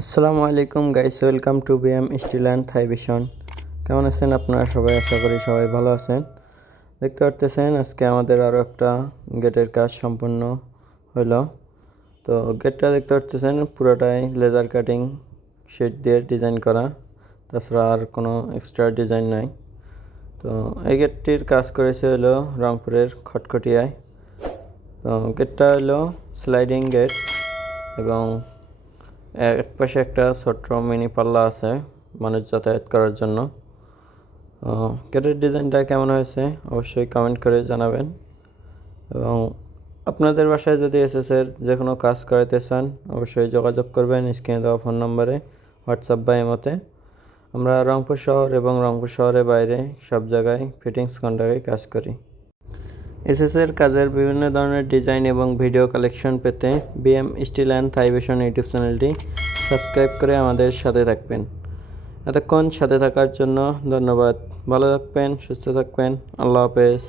আসসালামু আলাইকুম guys, welcome to BM Steel and Thai Vision. কেমন আছেন আপনারা সবাই? আশা করি সবাই ভালো আছেন। দেখতে পারতেছেন, আজকে আমাদের আরও একটা গেটের কাজ সম্পূর্ণ হলো। তো গেটটা দেখতে পারতেছেন, পুরোটাই লেজার কাটিং, শিট দিয়ে ডিজাইন করা। তাছাড়া আর কোনো এক্সট্রা ডিজাইন নাই। তো এই গেটটির কাজ করেছে হলো রংপুরের খটখটিয়ায়। তো গেটটা হলো স্লাইডিং গেট এবং এক পাশে একটা ছোট্ট মিনি পাল্লা আছে মানুষ যাতায়াত করার জন্য। গেটের ডিজাইনটা কেমন হয়েছে অবশ্যই কমেন্ট করে জানাবেন। এবং আপনাদের বাসায় যদি এসএসের যে কোনো কাজ করাতে চান, অবশ্যই যোগাযোগ করবেন স্ক্রিনে দেওয়া ফোন নম্বরে হোয়াটসঅ্যাপ বা এমতে আমরা রংপুর শহর এবং রংপুর শহরের বাইরে সব জায়গায় ফিটিংস কন্ট্রাক্টে কাজ করি। এসএসের কাজের বিভিন্ন ধরনের ডিজাইন এবং ভিডিও কালেকশন পেতে BM Steel and Thai Vision YouTube চ্যানেলটি সাবস্ক্রাইব করে আমাদের সাথে থাকবেন। এতক্ষণ সাথে থাকার জন্য ধন্যবাদ। ভালো থাকবেন, সুস্থ থাকবেন। আল্লাহ হাফেজ।